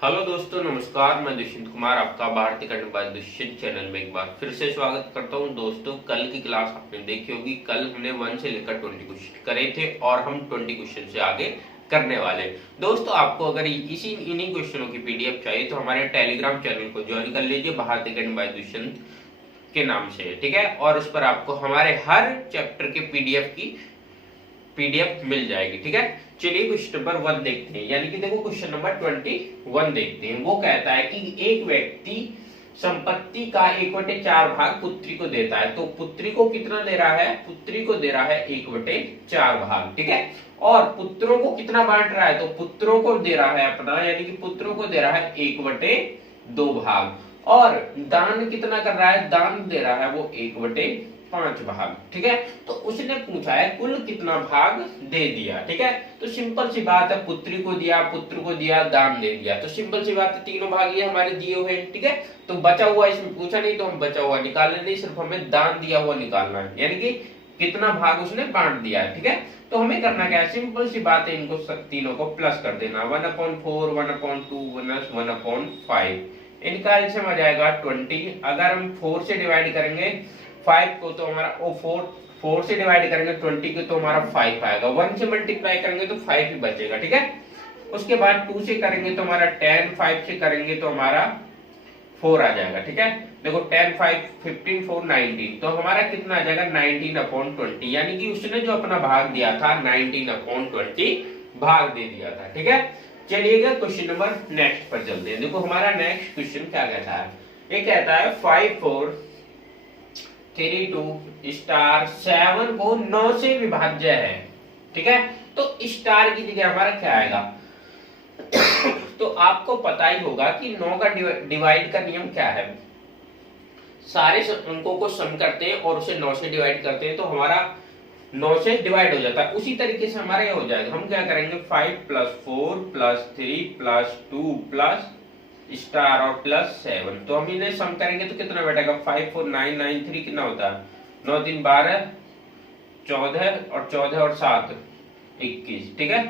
Hello दोस्तों, नमस्कार। मैं दुष्यंत कुमार आपका भारतीय करंट बाय दुष्यंत चैनल में एक बार फिर से स्वागत करता हूं। दोस्तों, कल की क्लास आपने देखी होगी। कल हमने 1 से लेकर 20 क्वेश्चन करे थे और हम 20 क्वेश्चन से आगे करने वाले। दोस्तों, आपको अगर इन्हीं क्वेश्चनों की पीडीएफ चाहिए तो हमारे टेलीग्राम चैनल को ज्वाइन कर लीजिए, भारतीय करंट बाय दुष्यंत के नाम से, ठीक है। और उस पर आपको हमारे हर चैप्टर के पीडीएफ मिल जाएगी, ठीक है। चलिए क्वेश्चन नंबर 1 देखते हैं, यानी कि देखो क्वेश्चन नंबर 21 देखते हैं। वो कहता है कि एक व्यक्ति संपत्ति का 1/4 भाग पुत्री को देता है, तो पुत्री को कितना दे रहा है? पुत्री को दे रहा है 1/4 भाग, ठीक है। और पुत्रों को कितना बांट रहा है? तो पुत्रों को दे रहा है अपना, यानी कि पुत्रों को दे रहा है 1/2 भाग। और दान कितना कर रहा है? दान दे रहा है वो 1/5 भाग, ठीक है। तो उसने पूछा है कुल कितना भाग दे दिया, ठीक है। तो सिंपल सी बात है, पुत्री को दिया, पुत्र को दिया, दान दे दिया, तो सिंपल सी बात है, तीनों भाग ये हमारे दिए हुए हैं, ठीक है। तो बचा हुआ इसमें पूछा नहीं, तो हम बचा हुआ निकालने नहीं, सिर्फ हमें दान दिया हुआ निकालना है, यानी कि कितना भाग उसने बांट दिया है, ठीक है। तो हमें करना क्या है? सिंपल सी बात है, इनको तीनों को प्लस कर देना। 1/4, 1/2, 1/5, इनका एलसीएम आ जाएगा 20। अगर हम 4 से डिवाइड करेंगे 5 को तो हमारा 4 से डिवाइड करेंगे 20 को तो हमारा 5 आएगा। 1 से मल्टीप्लाई करेंगे तो 5 ही बचेगा, ठीक है। उसके बाद 2 से करेंगे तो हमारा 10, 5 से करेंगे तो हमारा 4 आ जाएगा, ठीक है। देखो 10, 5, 15, 4, 19, तो हमारा कितना आ जाएगा? 19/20, यानी कि उसने जो अपना भाग दिया था 19/20 भाग दे दिया था, ठीक है। चलिएगा क्वेश्चन नंबर नेक्स्ट पर चलते हैं। देखो हमारा नेक्स्ट क्वेश्चन क्या कहता है? ये कहता है 5, 4, 3, 2 स्टार 7 को 9 से विभाज्य है, ठीक है। तो स्टार की जगह हमारा क्या आएगा? तो आपको पता ही होगा कि 9 का डिवाइड का नियम क्या है। सारे अंकों को सम करते हैं और उसे 9 से डिवाइड करते हैं, तो हमारा 9 से डिवाइड हो जाता है। उसी तरीके से हमारा ये हो जाएगा। हम क्या करेंगे? 5 + 4 + 3 + 2 प्लस स्टार और +7, तो हम इन्हें सम करेंगे तो कितना बैठेगा? 5, 4, 9, 9, 3 कितना होता है? 9, 3, 12, 14 और 14 और 7 21, ठीक है।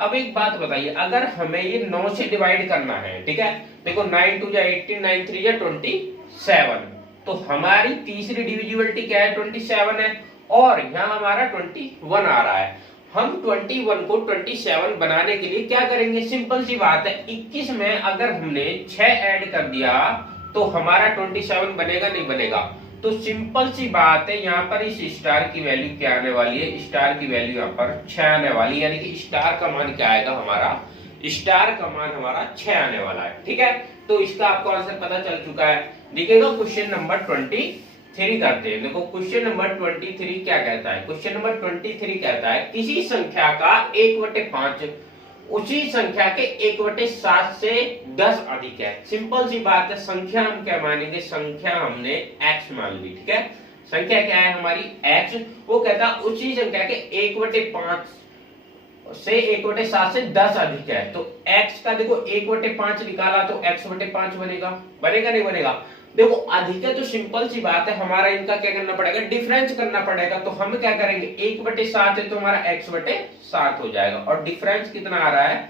अब एक बात बताइए, अगर हमें ये 9 से डिवाइड करना है, ठीक है। देखो 9 2 18, 9 3 27, तो हमारी तीसरी डिविजिबिलिटी क्या है? 27 है, और यहाँ हमारा 21 आ रहा है। हम 21 को 27 बनाने के लिए क्या करेंगे? सिंपल सी बात है, 21 में अगर हमने 6 ऐड कर दिया तो हमारा 27 बनेगा, नहीं बनेगा? तो सिंपल सी बात है, यहाँ पर इस स्टार की वैल्यू क्या आने वाली है? स्टार की वैल्यू यहाँ पर 6 आने वाली है, यानी कि स्टार का मान क्या आएगा हमारा? स्टार का मान हमारा 6 आने वाला है, ठीक है। तो इसका आपको आंसर पता चल चुका है। देखिएगा क्वेश्चन नंबर 23 करते हैं। देखो क्वेश्चन नंबर 23 क्या कहता है? क्वेश्चन नंबर 23 कहता है किसी संख्या का 1/5 उसी संख्या के 1/7 से 10 अधिक है। सिंपल सी बात है, संख्या हम क्या मानेंगे? संख्या हमने x मान ली, ठीक है। संख्या क्या है हमारी? x। वो कहता है उसी संख्या के 1/5 से 1/7 से 10 अधिक है, तो x का देखो 1/5 निकाला तो x/5 बनेगा, बनेगा नहीं बनेगा? देखो अधिक है तो सिंपल सी बात है, हमारा इनका क्या करना पड़ेगा? डिफरेंस करना पड़ेगा। तो हम क्या करेंगे? 1/7 है तो हमारा x/7 हो जाएगा, और डिफरेंस कितना आ रहा है?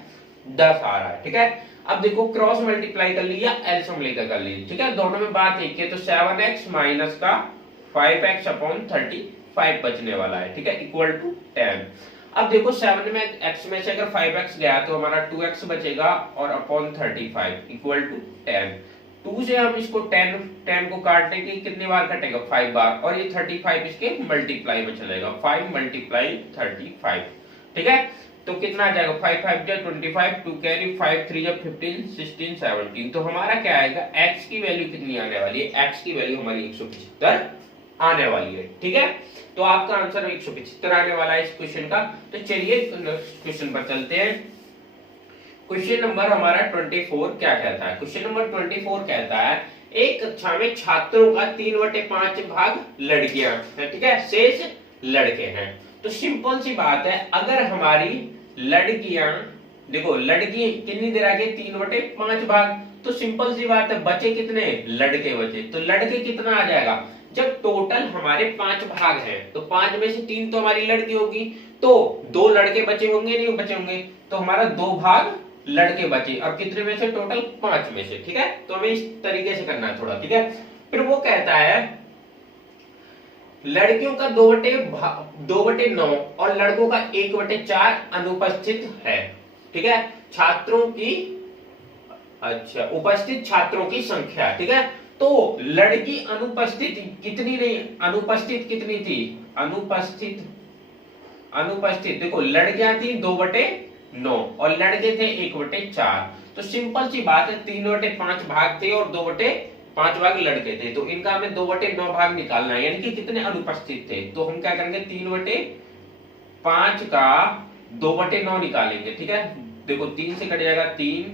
10 आ रहा है, ठीक है। अब देखो क्रॉस मल्टीप्लाई कर लिया, एलसीएम लेकर कर लीजिए, ठीक है। दोनों में बात एक है, तो 7x माइनस का 5x/35 बचने वाला है, ठीक है, इक्वल टू 10। अब देखो 7 में x में से अगर 5x गया तो हमारा 2x बचेगा, और अपॉन 35 इक्वल टू 10। 2 से हम इसको 10 को काटने के कितनी बार कटेगा? 5 बार, और ये 35 इसके मल्टीप्लाई में चलेगा, 5 × 35, ठीक है। तो कितना आ जाएगा? 5 5 जा 25, 2 कैरी, 5 3 जा 15, 16 17। तो हमारा क्या आएगा? x की वैल्यू कितनी आने वाली है? x की वैल्यू हमारी 175 आने वाली है, ठीक है। तो आपका आंसर 175 आने वाला है इस क्वेश्चन का। तो चलिए क्वेश्चन पर चलते हैं। क्वेश्चन नंबर हमारा 24 क्या कहता है? क्वेश्चन नंबर 24 कहता है एक कक्षा में छात्रों का 3/5 भाग लड़कियां है, ठीक है, शेष लड़के हैं। तो सिंपल सी बात है, अगर हमारी लड़कियां, देखो लड़की कितनी दे रहा है? 3/5 भाग, तो सिंपल सी बात है, बचे कितने? लड़के बचे। तो लड़के कितना आ जाएगा? जब टोटल हमारे 5 भाग हैं तो 5 में से 3 तो हमारी लड़की होगी, तो 2 लड़के बचे होंगे, नहीं बचे होंगे? तो हमारा 2 भाग लड़के बचे, और कितने में से, टोटल 5 में से, ठीक है। तो हमें इस तरीके से करना है थोड़ा, ठीक है। फिर वो कहता है लड़कियों का 2/9 और लड़कों का 1/4 अनुपस्थित है, ठीक है। छात्रों की, अच्छा, उपस्थित छात्रों की संख्या, ठीक है। तो लड़की अनुपस्थित कितनी नहीं, अनुपस्थित कितनी थी, अनुपस्थित देखो, लड़कियां थी 2/9 और लड़के थे 1/4। तो सिंपल सी बात है, 3/5 भाग थे और 2/5 भाग लड़के थे, तो इनका हमें 2/9 भाग निकालना है, यानी कि कितने अनुपस्थित थे। तो हम क्या करेंगे, 3/5 का 2/9 निकालेंगे, ठीक है। देखो 3 से कट जाएगा 3,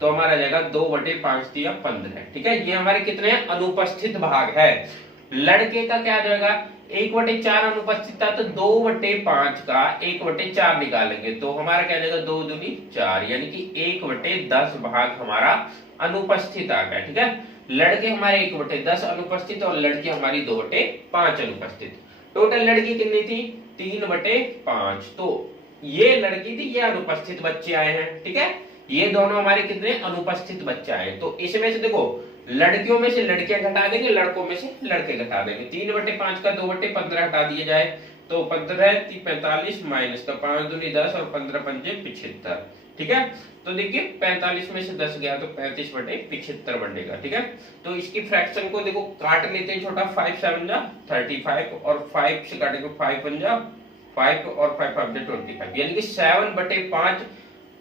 तो हमारा जाएगा 2/5 दिया 15, ठीक है। ये हमारे कितने अनुपस्थित भाग है। लड़के का क्या जाएगा, 1/4 अनुपस्थित था, तो 2/5 का 1/4 निकालेंगे, तो हमारा क्या जाएगा, 2 दूनी 4, यानी कि 1/10 भाग हमारा अनुपस्थित आ गया, ठीक है। लड़के हमारे 1/10 अनुपस्थित और लड़की हमारी 2/5 अनुपस्थित। टोटल लड़की कितनी थी, 3/5। तो ये लड़की थी, ये अनुपस्थित बच्चे आए हैं, ठीक है। ये दोनों हमारे कितने अनुपस्थित बच्चे आए। तो इसमें से देखो, लड़कियों में से लड़कियां घटा देंगे, लड़कों में से लड़के घटा देंगे। 3/5 का 2/15 हटा दिया जाए तो 15 45 माइनस का 5 दूनी 10 और 15 पंजे 75, ठीक है। तो देखिए 45 में से 10 गया तो 35/75 बनेगा, ठीक है। तो इसकी फ्रैक्शन को देखो काट लेते हैं, छोटा 5 7 जा 35 और 5 से काटेंगे 5 1 जा 5 और 5 5 जा 25, यानी कि 7/5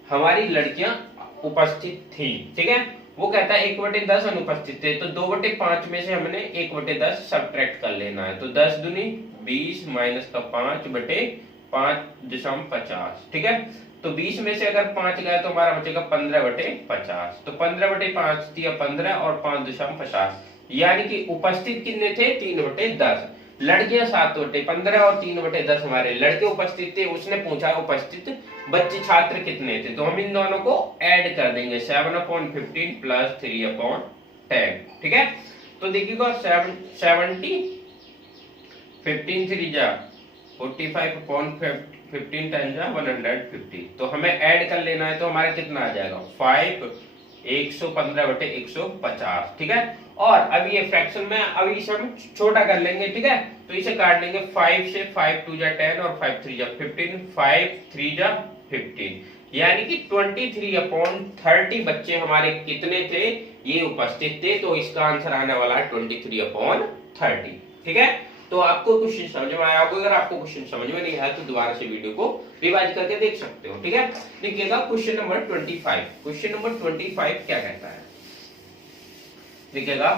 हमारी लड़कियां उपस्थित थी, ठीक है। वो कहता है 1/10 अनुपस्थित थे, तो 2/5 में से हमने 1/10 सब्ट्रैक्ट कर लेना है, तो 10 दूनी 20 माइनस का 5/5.50, ठीक है। तो 20 में से अगर 5 गया तो हमारा बचेगा 15/50, तो 15/5 दिया 15 और 5.50, यानी कि उपस्थित कितने थे, 3/10। लड़कियां 7/15 और 3/10 हमारे लड़के उपस्थित थे। उसने पूछा उपस्थित बच्चे छात्र कितने थे, तो हम इन दोनों को ऐड कर देंगे, 7/15 प्लस 3/10, ठीक है। तो देखिएगा 70 15 3 जा 45/15 10 जा 150, तो हमें ऐड कर लेना है, तो हमारा कितना आ जाएगा 5 115/150, ठीक है। और अभी ये फ्रैक्शन में अभी इसे हम छोटा कर लेंगे, ठीक है। तो इसे काट लेंगे 5 से, 5 2 जा 10 और 5 3 जा 15, 5 3 जा 15, यानी कि 23/30 बच्चे हमारे कितने थे, ये उपस्थित थे। तो इसका आंसर आने वाला है 23/30, ठीक है। तो आपको क्वेश्चन समझ में आया होगा। अगर आपको क्वेश्चन समझ में नहीं आया तो दोबारा से वीडियो को रिवाइज करके देख सकते हो, ठीक है। देखिएगा क्वेश्चन नंबर 25, क्वेश्चन नंबर 25 क्या कहता है, देखिएगा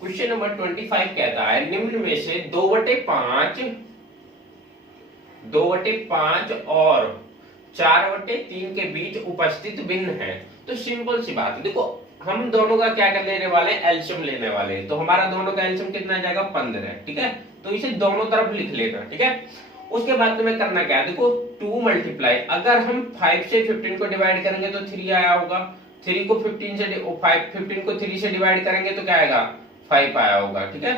क्वेश्चन नंबर 25 कहता है निम्न में से 2/5 और 4/3 के बीच उपस्थित भिन्न है। तो सिंपल सी बात है, देखो हम दोनों का क्या कर लेने वाले, एलसीएम लेने वाले हैं। तो हमारा दोनों का एलसीएम कितना आ जाएगा 15, ठीक है। तो इसे दोनों तरफ लिख लेना, ठीक है। उसके बाद तुम्हें करना क्या है, देखो 2 मल्टीप्लाई, अगर हम 5 से 15 को डिवाइड करेंगे तो 3 आया होगा, 3 को 15 से 15 को 3 से डिवाइड करेंगे तो क्या आएगा 5 आया होगा, ठीक है।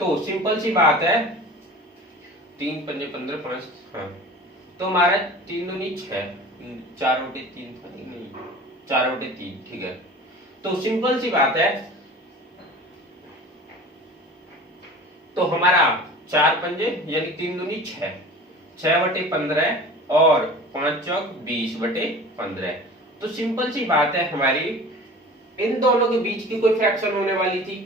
तो सिंपल सी बात है, 3 पंजे 15 5, हाँ, तो हमारा 3 दूनी 6, 4/3 था नहीं, 4/3, ठीक है। तो सिंपल सी बात है, तो हमारा 4 पंजे यानी 3 दूनी 6, 6/15 और 5 चौक 20/15। तो सिंपल सी बात है, हमारी इन दोनों के बीच की कोई फ्रैक्शन होने वाली थी,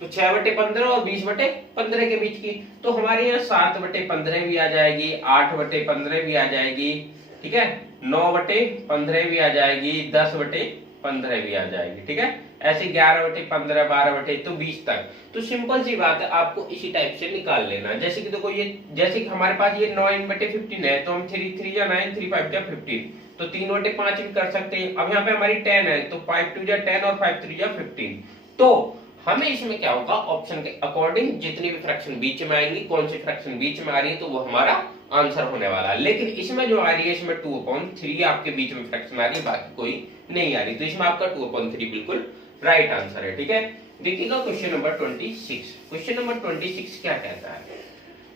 तो 6/15 और 20/15 के बीच की, तो हमारे यहाँ 7/15 भी आ जाएगी, 8/15 भी आ जाएगी, ठीक है, 9/15 भी आ जाएगी, 10/15 भी आ जाएगी, ठीक है। ऐसे 11/15 12 तो 20 तक। तो सिंपल सी बात है, आपको इसी टाइप से निकाल लेना। जैसे कि देखो ये, जैसे कि हमारे पास ये 9/15 है, तो हम 3 3 जा 9 3 5 जा 15, तो 3/5 भी कर सकते हैं। अब यहाँ पे हमारी 10 है, तो 5 2 जा 10 और 5 3 जा 15। तो हमें इसमें क्या होगा, ऑप्शन के अकॉर्डिंग जितनी भी फ्रैक्शन बीच में आएंगी, कौन सी फ्रैक्शन बीच में आ रही है, तो वो हमारा आंसर होने वाला है। लेकिन इसमें जो आ रही है, इसमें 2/3 आपके बीच में फ्रैक्शन आ रही है, बाकी कोई नहीं आ रही, तो इसमें आपका 2/3 बिल्कुल राइट आंसर है, ठीक है। देखिएगा क्वेश्चन नंबर 26, क्वेश्चन नंबर 26 क्या कहता है,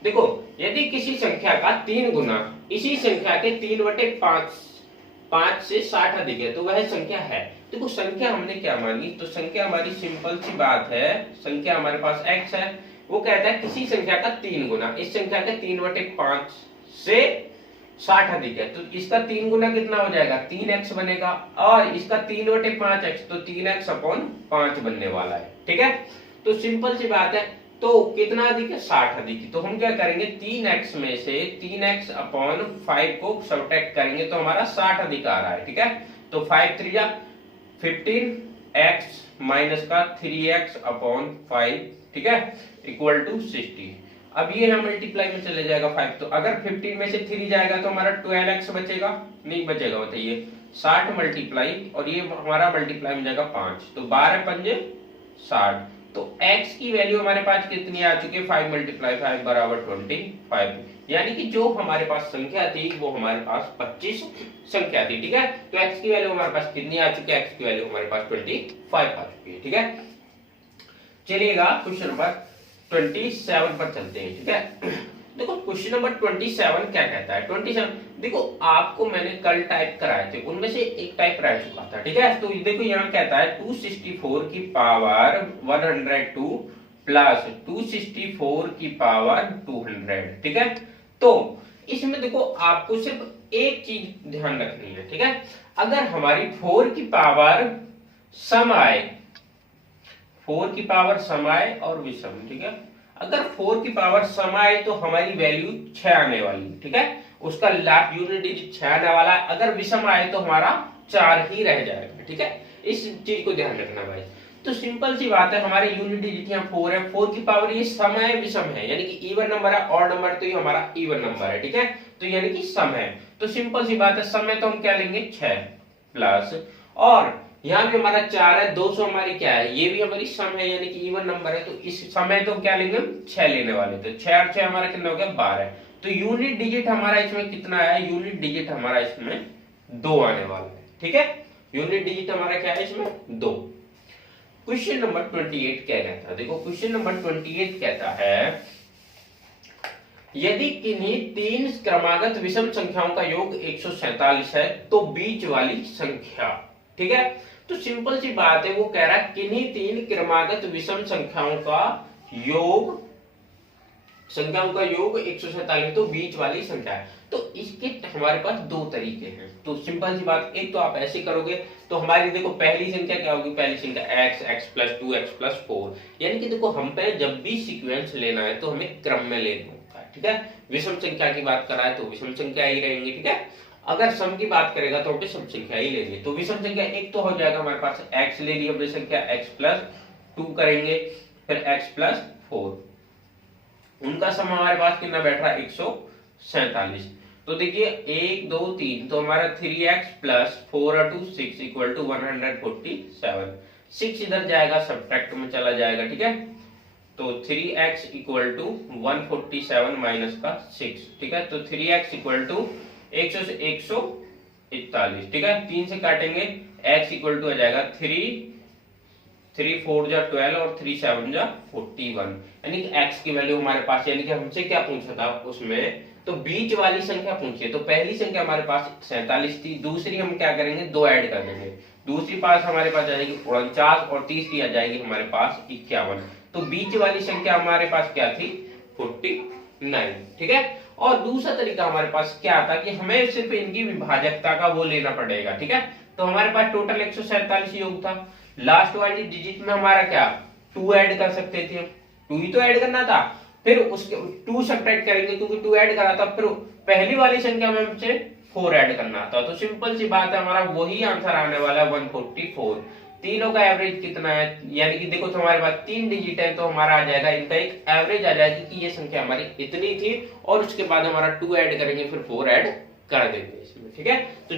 देखो यदि किसी संख्या का 3 गुना इसी संख्या के 3/5 5 से 60 अधिक है तो वह संख्या है। देखो संख्या हमने क्या मानी, तो संख्या हमारी सिंपल सी बात है, संख्या हमारे पास x है, वो कहता है किसी संख्या का 3 गुना, इस संख्या के 3/5 से 60 अधिक है, तो इसका 3 गुना कितना हो जाएगा 3x बनेगा, और इसका 3/5x तो 3x अपॉन 5 बनने वाला है। ठीक है, तो सिंपल सी बात है, तो कितना अधिक है 60 अधिक, तो हम क्या करेंगे 3x में से 3x अपॉन 5 को सब्ट्रैक्ट करेंगे तो हमारा 60 अधिक आ रहा है। ठीक है, तो 5 3 जा 15x माइनस का 3x अपॉन 5, ठीक है, इक्वल टू 60। अब ये यहाँ मल्टीप्लाई में चले जाएगा 5, तो अगर 15 में से 3 जाएगा तो हमारा 12x बचेगा, नहीं बचेगा, बताइए 60 मल्टीप्लाई और ये हमारा मल्टीप्लाई में जाएगा 5, तो 12 पंजे 60, तो x की वैल्यू हमारे पास कितनी आ चुकी है 5 मल्टीप्लाई 5 बराबर 25, यानी कि जो हमारे पास संख्या थी वो हमारे पास 25 संख्या थी। ठीक है, तो x की वैल्यू हमारे पास कितनी आ चुकी है, x की वैल्यू हमारे पास 25 आ चुकी है। ठीक है, चलिएगा क्वेश्चन नंबर 27 पर चलते हैं। ठीक है, देखो क्वेश्चन नंबर 27 क्या कहता है, 27 देखो आपको मैंने कल टाइप कराए थे, उनमें से एक टाइप रह चुका था। ठीक है, तो देखो यहाँ कहता है 264 की पावर 102 प्लस 264 की पावर 200। ठीक है, तो इसमें देखो आपको सिर्फ एक चीज ध्यान रखनी है। ठीक है, अगर हमारी 4 की पावर सम आए, 4 की पावर सम आए और विषम, ठीक है, अगर 4 की पावर सम आए तो हमारी वैल्यू 6 आने वाली है। ठीक है, उसका लास्ट यूनिट डिजिट 6 आने वाला है, अगर विषम आए तो हमारा 4 ही रह जाएगा। ठीक है, इस चीज को ध्यान रखना भाई। तो सिंपल सी बात है, हमारे यूनिट डिजिट यहाँ 4 है, 4 की पावर ये सम है विषम है, यानी कि इवन नंबर है, ऑड नंबर तो ये हमारा इवन नंबर है। ठीक है, तो यानी कि सम है, तो सिंपल सी बात है सम है तो हम क्या लेंगे 6 प्लस, और यहाँ भी हमारा 4 है, 200 हमारी क्या है, ये भी हमारी सम है यानी कि इवन नंबर है, तो इस समय तो क्या लेंगे 6 लेने वाले, तो 6 और 6 हमारा कितना हो गया 12। तो यूनिट डिजिट हमारा इसमें कितना है, यूनिट डिजिट हमारा इसमें 2 आने वाला है। ठीक है, यूनिट डिजिट हमारा क्या है इसमें 2। क्वेश्चन नंबर 28 क्या कहता है, देखो क्वेश्चन नंबर 28 कहता है यदि किन्हीं 3 क्रमागत विषम संख्याओं का योग 147 है तो बीच वाली संख्या, ठीक है, तो सिंपल सी बात है, वो कह रहा है किन्हीं 3 क्रमागत विषम संख्याओं का योग 147 तो बीच वाली संख्या है। तो इसके हमारे पास 2 तरीके हैं, तो सिंपल सी बात, एक तो आप ऐसे करोगे तो हमारी देखो पहली संख्या क्या होगी, पहली संख्या x, x plus 2, x plus 4, यानी कि देखो हम पे जब भी सीक्वेंस लेना है तो हमें क्रम में लेना होता है। ठीक है, विषम संख्या की बात करा है तो विषम संख्या ही रहेंगी। ठीक है, अगर सम की बात करेगा तो हम सम संख्या ही लेंगे, तो विषम संख्या एक तो हो जाएगा हमारे पास x ले ली हमने संख्या, x प्लस 2 करेंगे, फिर x प्लस 4, उनका सम हमारे पास कितना बैठ रहा है 147। तो देखिए 1 2 3, तो हमारा 3x प्लस 4 और 2 6 इक्वल टू 147, 6 इधर जाएगा सब्ट्रैक्ट में चला जाएगा। ठीक है, तो 3x इक्वल टू 147 माइनस का 6। ठीक है, तो 3x इक्वल टू 100 से 141। ठीक है, 3 से काटेंगे, x इक्वल टू आ जाएगा 3 4 जा 12 और 3 7 जा 41, यानी कि x की वैल्यू हमारे पास, यानी कि हमसे क्या पूछा था उसमें, तो बीच वाली संख्या पूछिए। तो पहली संख्या हमारे पास 47 थी, दूसरी हम क्या करेंगे 2 ऐड कर देंगे, दूसरी पास हमारे पास आ जाएगी 49 और तीसरी आ जाएगी हमारे पास 51, तो बीच वाली संख्या हमारे पास क्या थी 49। ठीक है, और दूसरा तरीका हमारे पास क्या था कि हमें सिर्फ इनकी विभाजकता का वो लेना पड़ेगा। ठीक है, तो हमारे पास टोटल 147 योग था, लास्ट वाली डिजिट में हमारा क्या 2 ऐड कर सकते थे, 2 ही तो ऐड करना था, फिर उसके 2 सब्ट्रैक्ट करेंगे क्योंकि 2 ऐड करा था, फिर पहली वाली संख्या में हमसे 4 ऐड करना था, तो सिंपल सी बात है हमारा वही आंसर आने वाला है 144। तीनों का एवरेज कितना है, यानी कि देखो तो हमारे पास 3 डिजिट है, तो हमारा आ जाएगा इनका एक एवरेज आ जाएगी कि ये संख्या हमारी इतनी थी, और उसके बाद हमारा 2 ऐड करेंगे फिर 4 ऐड कर देंगे इसमें। ठीक है, तो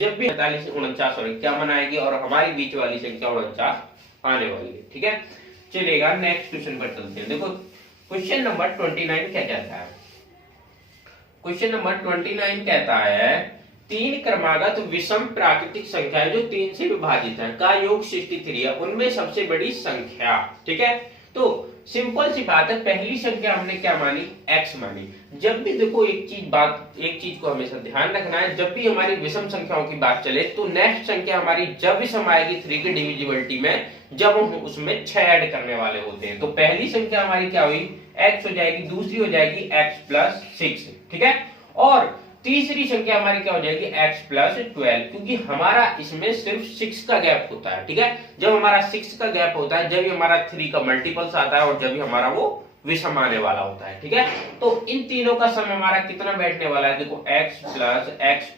जब भी 47 49 और 51 आएगी और हमारी बीच वाली संख्या 49 आने वाली है। ठीक है, चलेगा नेक्स्ट क्वेश्चन पर चलते हैं। देखो क्वेश्चन नंबर 29 क्या कहता है, क्वेश्चन नंबर 29 कहता है 3 क्रमागत विषम प्राकृतिक संख्याएं जो 3 से विभाजित है का योग 63 है, उनमें सबसे बड़ी संख्या। ठीक है, तो सिंपल सी बात है, पहली संख्या हमने क्या मानी, x मानी। जब भी देखो एक चीज को हमेशा ध्यान रखना है, जब भी हमारी विषम संख्याओं की बात चले तो नेक्स्ट संख्या हमारी जब विषम आएगी 3 की डिविजिबिलिटी में, जब हम उसमें 6 ऐड करने वाले होते हैं। तो पहली संख्या हमारी क्या हुई, x हो जाएगी, दूसरी हो जाएगी x प्लस 6, ठीक है, और तीसरी संख्या हमारी क्या हो जाएगी, x प्लस 12, क्योंकि हमारा इसमें सिर्फ 6 का गैप होता है, ठीक है। जब हमारा 6 का गैप होता है, जब भी हमारा 3 का मल्टीपल्स आता है और जब भी हमारा वो विषम आने वाला होता है, ठीक है। तो इन तीनों का सम हमारा कितना बैठने वाला है, देखो x plus 6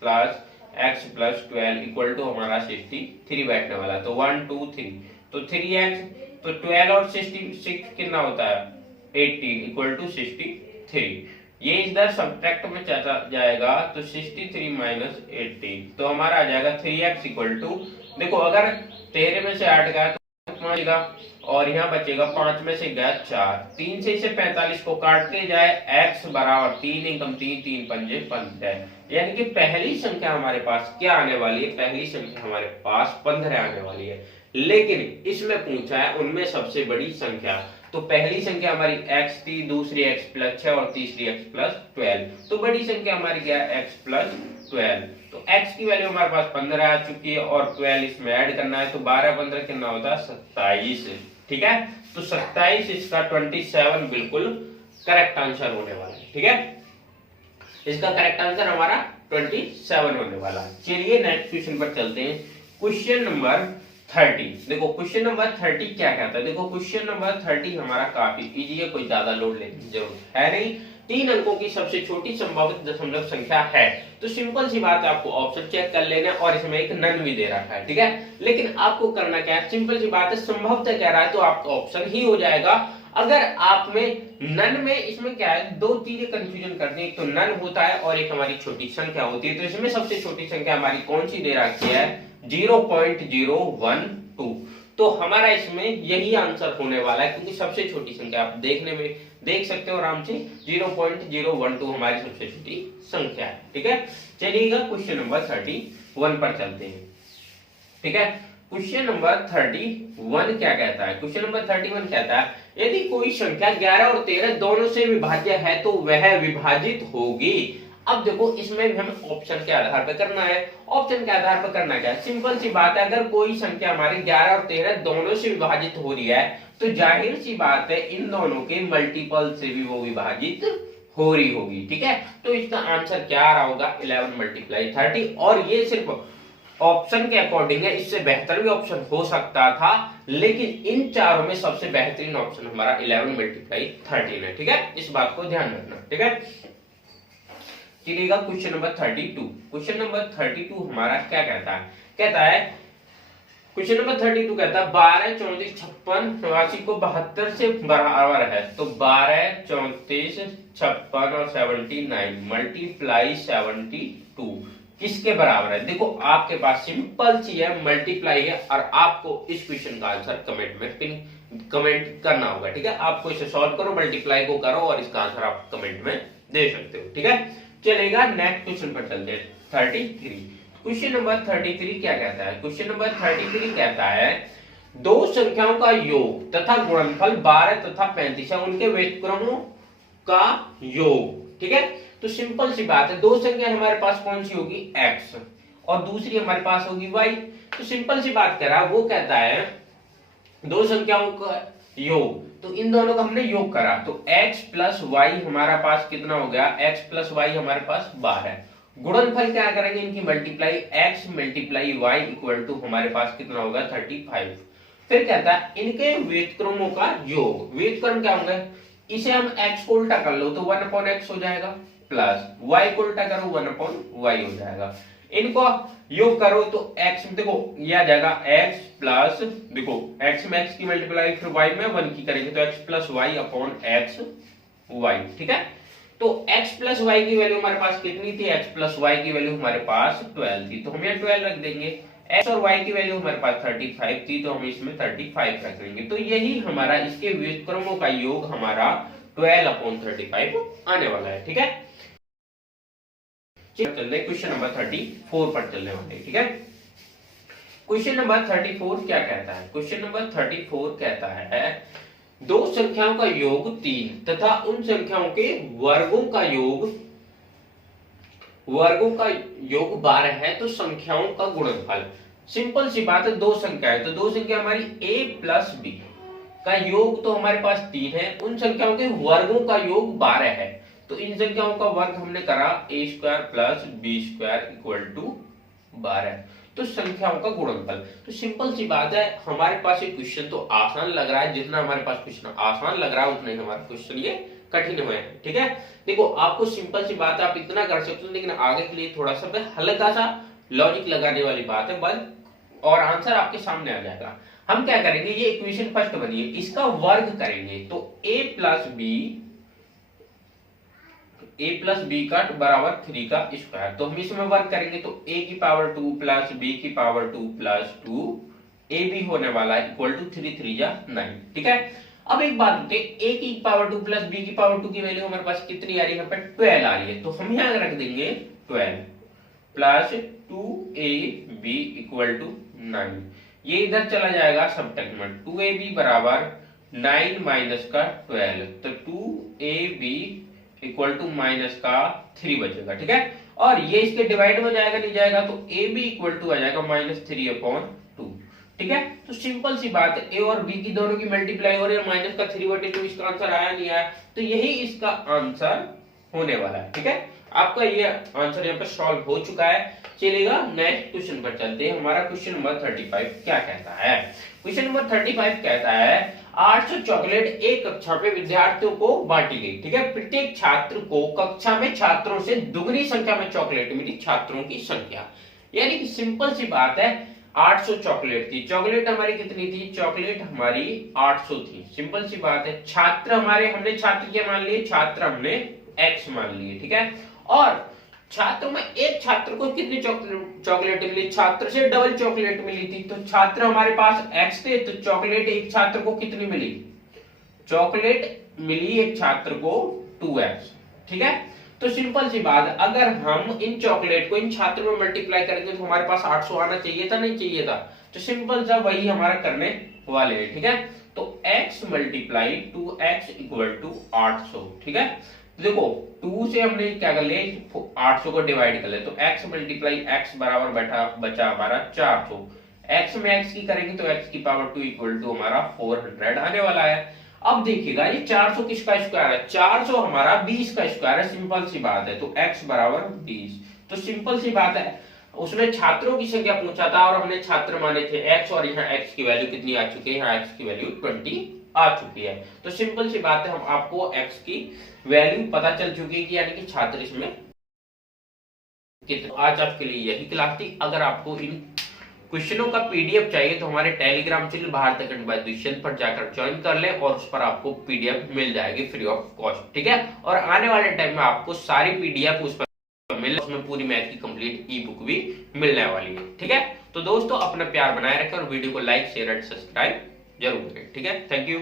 plus x plus 12 equal to हमारा 63 बैठने वाला है। तो 1 2 3, तो 3x, तो 12 और 66 कितना होता है, 18 इक्वल टू 63। ये इधर सब्ट्रैक्ट में चला जाएगा तो 63 माइनस 18, तो हमारा आ जाएगा 3x इक्वल टू, देखो अगर 13 में से 8 गया तो 5 बचेगा और यहाँ बचेगा 5 में से गया 4, 3 से इसे 45 को काटते जाए, x बराबर 3 एकम 3, 3 पंजे 15, यानी कि पहली संख्या हमारे पास क्या आने वाली है, पहली संख्या हमारे पास 15 आने वाली है। लेकिन इसमें पूछा है उनमें सबसे बड़ी संख्या, तो पहली संख्या हमारी x थी, दूसरी x प्लस 6 और तीसरी x प्लस 12, तो बड़ी संख्या हमारी क्या है, x प्लस 12। तो x की वैल्यू हमारे पास 15 आ चुकी है और 12 इसमें ऐड करना है, तो 12 15 कितना होता है, 27, ठीक है। तो 27 इसका 27 बिल्कुल करेक्ट आंसर होने वाला है, ठीक है। इसका करेक्ट आंसर हमारा 27 होने वाला है। चलिए नेक्स्ट क्वेश्चन पर चलते हैं, क्वेश्चन नंबर 30। देखो क्वेश्चन नंबर 30 क्या कहता है, देखो क्वेश्चन नंबर 30 हमारा काफी इजी है, कोई ज्यादा लोड लेने की जरूरत है नहीं। 3 अंकों की सबसे छोटी संभावित दशमलव संख्या है, तो सिंपल सी बात है, आपको ऑप्शन चेक कर लेना और इसमें एक नन भी दे रखा है, ठीक है। लेकिन आपको करना क्या है, सिंपल सी बात है, संभवतः कह रहा है तो आपका ऑप्शन ही हो जाएगा। अगर आप में नन में इसमें क्या है, दो चीजें कंफ्यूजन करनी है, एक तो नन होता है और एक हमारी छोटी संख्या होती है। तो इसमें सबसे छोटी संख्या हमारी कौन सी दे रखी है, 0.012, तो हमारा इसमें यही आंसर होने वाला है, क्योंकि सबसे छोटी संख्या आप देखने में देख सकते हो आराम से, 0.012 हमारी सबसे छोटी संख्या है, ठीक है। चलिएगा क्वेश्चन नंबर 31 पर चलते हैं, ठीक है। क्वेश्चन नंबर 31 क्या कहता है, क्वेश्चन नंबर 31 कहता है, यदि कोई संख्या 11 और 13 दोनों से विभाज्य है तो वह विभाजित होगी। अब देखो इसमें भी हमें ऑप्शन के आधार पर करना है, ऑप्शन के आधार पर करना क्या है, सिंपल सी बात है, अगर कोई संख्या हमारी 11 और 13 दोनों से विभाजित हो रही है तो जाहिर सी बात है इन दोनों के मल्टीपल से भी वो विभाजित हो रही होगी, ठीक है। तो इसका आंसर क्या आ रहा होगा, 11 मल्टीप्लाई 30, और ये सिर्फ ऑप्शन के अकॉर्डिंग है, इससे बेहतर भी ऑप्शन हो सकता था, लेकिन इन चारों में सबसे बेहतरीन ऑप्शन हमारा 11 मल्टीप्लाई 13 है, ठीक है। इस बात को ध्यान रखना, ठीक है। चलिएगा क्वेश्चन नंबर 32। क्वेश्चन नंबर 32 हमारा क्या कहता है, कहता है क्वेश्चन नंबर 32 कहता है 12 34 56 89 को 72 से बराबर है, तो 12 34 56 और 79 मल्टीप्लाई 72 किसके बराबर है। देखो आपके पास सिंपल सी है, मल्टीप्लाई है, और आपको इस क्वेश्चन का आंसर कमेंट में कमेंट करना होगा, ठीक है। आपको इसे सॉल्व करो, मल्टीप्लाई को करो और इसका आंसर आप कमेंट में दे सकते हो, ठीक है। चलेगा नेक्स्ट क्वेश्चन पर चलते हैं, 33। क्वेश्चन नंबर 33 क्या कहता है, क्वेश्चन नंबर 33 कहता है, दो संख्याओं का योग तथा गुणनफल 12 तथा 35 है, उनके व्युत्क्रमों का योग, ठीक है। तो सिंपल सी बात है, दो संख्या हमारे पास कौन सी होगी, x, और दूसरी हमारे पास होगी y। तो सिंपल सी बात कह रहा है, वो कहता है दो संख्याओं का योग, तो इन दोनों का हमने योग करा, तो x प्लस वाई हमारा पास कितना हो गया, x प्लस वाई हमारे पास 12। गुणनफल क्या करेंगे इनकी, multiply, x multiply y equal to हमारे पास कितना होगा, 35। फिर कहता है इनके व्युत्क्रमों का योग, व्युत्क्रम क्या होंगे, इसे हम x को उल्टा कर लो तो 1/x हो जाएगा, प्लस y को उल्टा करो 1/y हो जाएगा। इनको योग करो तो x, देखो ये आ जाएगा x प्लस, देखो x में x की मल्टीप्लाई, फिर y में 1 की करेंगे तो x plus y upon x y, ठीक है। तो x प्लस वाई की वैल्यू हमारे पास कितनी थी, x प्लस वाई की वैल्यू हमारे पास 12 थी, तो हम यहाँ 12 रख देंगे। x और y की वैल्यू हमारे पास 35 थी, तो हम इसमें 35 रख देंगे। तो यही हमारा इसके व्युत्क्रमों का योग हमारा 12/35 आने वाला है, ठीक है। चल रहे क्वेश्चन नंबर 34 पर चलने वाले, ठीक है। क्वेश्चन नंबर 34 क्या कहता है? क्वेश्चन नंबर 34 कहता है दो संख्याओं का योग 3 तथा उन संख्याओं के वर्गों का योग 12 है तो संख्याओं का गुणनफल। सिंपल सी बात है, दो संख्या है तो दो संख्या हमारी a प्लस बी का योग तो हमारे पास 3 है, उन संख्याओं के वर्गों का योग 12 है, तो इन संख्याओं का वर्ग हमने करा a square plus b square equal to 12, तो संख्याओं का गुणनफल। तो सिंपल सी बात है, हमारे पास ये क्वेश्चन तो आसान लग रहा है, जितना हमारे पास क्वेश्चन आसान लग रहा है उतना ही हमारा क्वेश्चन ये कठिन हुए हैं। ठीक है, देखो आपको सिंपल सी बात है, आप इतना कर सकते हो, लेकिन आगे के लिए थोड़ा सा हल्का सा लॉजिक लगाने वाली बात है बस, और आंसर आपके सामने आ जाएगा। हम क्या करेंगे, ये इक्वेशन फर्स्ट बनी है, इसका वर्ग करेंगे तो a प्लस बी का बराबर 3 का स्क्वायर, तो हम इसमें वर्ग करेंगे तो a की पावर 2 प्लस b की पावर 2 प्लस 2 ab होने वाला है इक्वल टू 3 3 जा 9। ठीक है, अब एक बात होती है, a की पावर 2 प्लस b की पावर 2 की वैल्यू हमारे पास कितनी आ रही है, यहाँ पे 12 आ रही है, तो हम यहाँ रख देंगे 12 प्लस 2ab इक्वल टू 9, ये इधर चला जाएगा सब्ट्रैक्ट में, 2ab बराबर 9 माइनस का 12, तो 2ab इक्वल टू माइनस का 3 बचेगा। ठीक है, और ये इसके डिवाइड में जाएगा नहीं जाएगा, तो ab इक्वल टू आ जाएगा -3/2। ठीक है, तो सिंपल सी बात है, a और b की दोनों की मल्टीप्लाई हो रही है, माइनस का 3/2, इसका आंसर आया नहीं आया, तो यही इसका आंसर होने वाला है। ठीक है, आपका ये आंसर यहाँ पे सॉल्व हो चुका है। चलिएगा नेक्स्ट क्वेश्चन पर चलते हैं। हमारा क्वेश्चन नंबर 35 क्या कहता है? क्वेश्चन नंबर 35 कहता है 800 चॉकलेट एक कक्षा में विद्यार्थियों को बांटी गई। ठीक है, प्रत्येक छात्र को कक्षा में छात्रों से दुगनी संख्या में चॉकलेट मिली छात्रों की संख्या, यानी कि सिंपल सी बात है, 800 चॉकलेट थी, चॉकलेट हमारी कितनी थी, चॉकलेट हमारी 800 थी। सिंपल सी बात है, छात्र हमारे, हमने छात्र क्या मान लिए, छात्र हमने x मान लिए। ठीक है, और छात्रों में एक छात्र को कितनी चॉकलेट मिली, छात्र से डबल चॉकलेट मिली थी, तो छात्र हमारे पास x थे, तो चॉकलेट एक छात्र को कितनी मिली, चॉकलेट मिली एक छात्र को 2x। ठीक है, तो सिंपल सी बात, अगर हम इन चॉकलेट को इन छात्रों में मल्टीप्लाई करेंगे तो हमारे पास 800 आना चाहिए था, नहीं चाहिए था, तो सिंपल सा वही हमारा करने वाले हैं। ठीक है, तो x multiply 2x equal to 800। ठीक है, देखो 2 से हमने क्या कर लिया, 800 को डिवाइड कर ले, तो x मल्टीप्लाई x बराबर बचा हमारा 400, x में x की करेंगे तो x की पावर 2 इक्वल टू हमारा 400 आने वाला है। अब देखिएगा ये 400 किसका स्क्वायर है, 400 हमारा 20 का स्क्वायर है, सिंपल सी बात है, तो x बराबर 20। तो सिंपल सी बात है, उसने छात्रों की संख्या पूछा था और हमने छात्र माने थे x, और यहाँ x की वैल्यू कितनी आ चुकी है, यहाँ x की वैल्यू 20 आ चुकी है। तो सिंपल सी बात है, हम आपको x की वैल्यू पता चल चुकी है कि यानी कि छात्र इसमें कितने। आज आपके लिए यही क्लास थी। अगर आपको इन क्वेश्चनों का पीडीएफ चाहिए तो हमारे Telegram channel Bharat academy by द्विशंत पर जाकर ज्वाइन कर ले, और उस पर आपको पीडीएफ मिल जाएगी फ्री ऑफ कॉस्ट। ठीक है, और आने वाले टाइम में आपको सारी पीडीएफ उस पर मिल, उसमें पूरी मैथ की कंप्लीट ई बुक भी मिलने वाली है। ठीक है, तो दोस्तों अपना प्यार बनाए रखें और वीडियो को लाइक शेयर एंड सब्सक्राइब जरूर करें। ठीक है, थैंक यू।